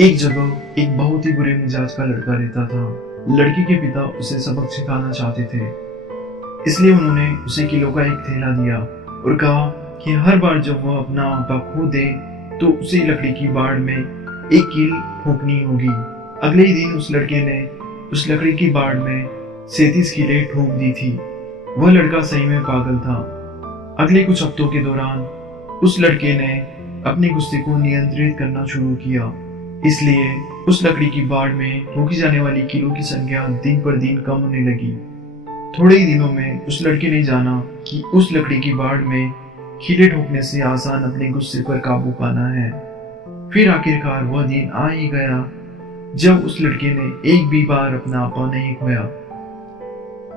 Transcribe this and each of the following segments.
एक जगह एक बहुत ही बुरे मिजाज का लड़का रहता था। लड़की के पिता उसे सबक सिखाना चाहते थे, इसलिए उन्होंने उसे किलो का एक थैला दिया और कहा कि हर बार जब वह अपना आपा खो दे तो उसे लकड़ी की बाड़ में एक कील ठोकनी होगी। अगले ही दिन उस लड़के ने उस लकड़ी की बाड़ में 37 कीलें ठोक दी थी। वह लड़का सही में पागल था। अगले कुछ हफ्तों के दौरान उस लड़के ने अपने गुस्से को नियंत्रित करना शुरू किया, इसलिए उस लकड़ी की बाड़ में ठोकी जाने वाली कीलों की संख्या दिन पर दिन कम होने लगी। थोड़े ही दिनों में उस लड़के ने जाना कि उस लकड़ी की बाड़ में कीलें ठोकने से आसान अपने गुस्से पर काबू पाना है। फिर आखिरकार वह दिन आ ही गया जब उस लड़के ने एक भी बार अपना आपा नहीं खोया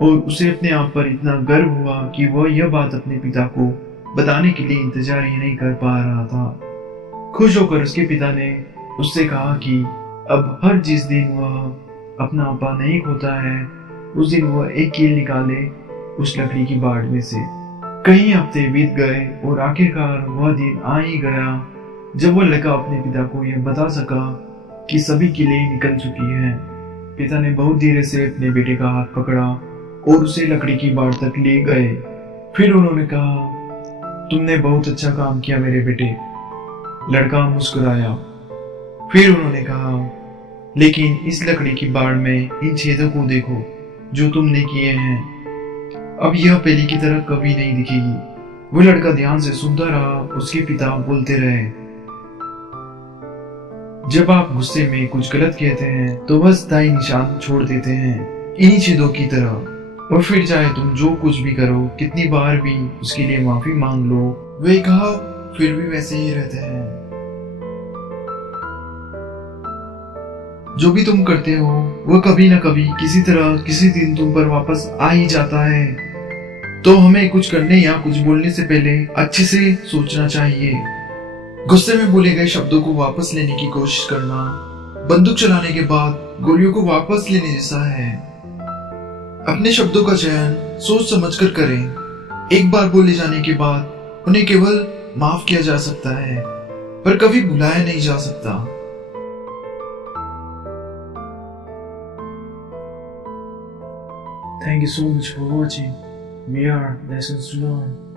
और उसे अपने आप पर इतना गर्व हुआ कि वह यह बात अपने पिता को बताने के लिए इंतजार ही नहीं कर पा रहा था। खुश होकर उसके पिता ने उससे कहा कि अब हर जिस दिन वह अपना आपा नहीं खोता है उस दिन वह एक कील निकाले उस लकड़ी की बाड़ में से। कई हफ्ते बीत गए और आखिरकार वह दिन आ ही गया जब वह लड़का अपने पिता को यह बता सका कि सभी कीलें निकल चुकी हैं। पिता ने बहुत धीरे से अपने बेटे का हाथ पकड़ा और उसे लकड़ी की बाड़ तक ले गए। फिर उन्होंने कहा, तुमने बहुत अच्छा काम किया मेरे बेटे। लड़का मुस्कुराया। फिर उन्होंने कहा, लेकिन इस लकड़ी की बाड़ में इन छेदों को देखो जो तुमने किए हैं। अब यह पहले की तरह कभी नहीं दिखेगी। वो लड़का ध्यान से सुनता रहा। उसके पिता बोलते रहे, जब आप गुस्से में कुछ गलत कहते हैं तो वह स्थायी निशान छोड़ देते हैं, इन्हीं छेदों की तरह। और फिर चाहे तुम जो कुछ भी करो, कितनी बार भी उसके लिए माफी मांग लो, वे कहा फिर भी वैसे ही रहते हैं। जो भी तुम करते हो वह कभी ना कभी किसी तरह किसी दिन तुम पर वापस आ ही जाता है। तो हमें कुछ करने या कुछ बोलने से पहले अच्छे से सोचना चाहिए। गुस्से में बोले गए शब्दों को वापस लेने की कोशिश करना बंदूक चलाने के बाद गोलियों को वापस लेने जैसा है। अपने शब्दों का चयन सोच समझकर करें। एक बार बोले जाने के बाद उन्हें केवल माफ किया जा सकता है, पर कभी भुलाया नहीं जा सकता। Thank you so much for watching. Mere lessons to learn.